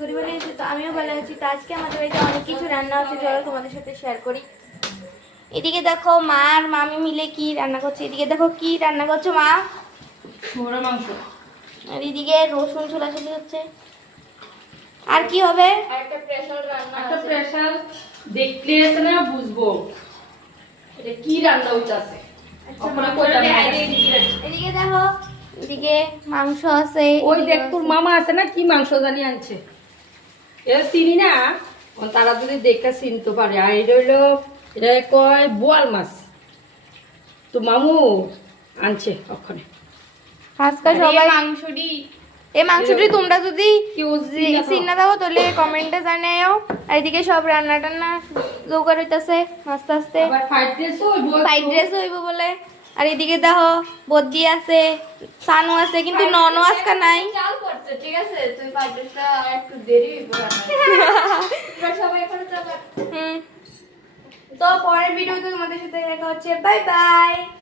করি ভালো আছি, তো আমিও ভালো আছি। তো আজকে আমাদের বাড়িতে অনেক কিছু রান্না হচ্ছে, চলো তোমাদের সাথে শেয়ার করি। এদিকে দেখো মা আর মামি মিলে কি রান্না করছে। এদিকে দেখো কি রান্না করছো মা? মোরা মাংস। আর এদিকে রসুন ছোলাছুলি হচ্ছে। আর কি হবে? একটা স্পেশাল দেখলে আছে না বুঝবো এটা কি রান্না হইতাছে। এদিকে দেখো, এদিকে মাংস আছে। ওই দেখ তোর মামা আছে না কি মাংস জানি আনছে, এটা চিনি না, তারা যদি দেখে চিনতে পারে। আর এটা হইলো, এটা কয় বোয়াল মাছ, তো মামু আনছে ওখানে। আজকে সবাই মাংসটি এই মাংসটি তোমরা যদি কেউ চিন না দাও তাহলে কমেন্টে জানাও। আর এদিকে সব রান্না টান্না জোগাড় হইতাছে আস্তে আস্তে। আবার ফ্রাইড রাইসও হইব, ফ্রাইড রাইস হইব বলে। আর এদিকে দেখো বদ্দি আছে, সানু আছে, কিন্তু ননও আজকে নাই। চাল করছে, ঠিক আছে? তুমি ফ্রাইড রাইসটা একটু দেরি হইব রান্না। তোমরা সবাই এখানে চলো। হুম, তো পরের ভিডিওতে তোমাদের সাথে দেখা হচ্ছে। Bye bye.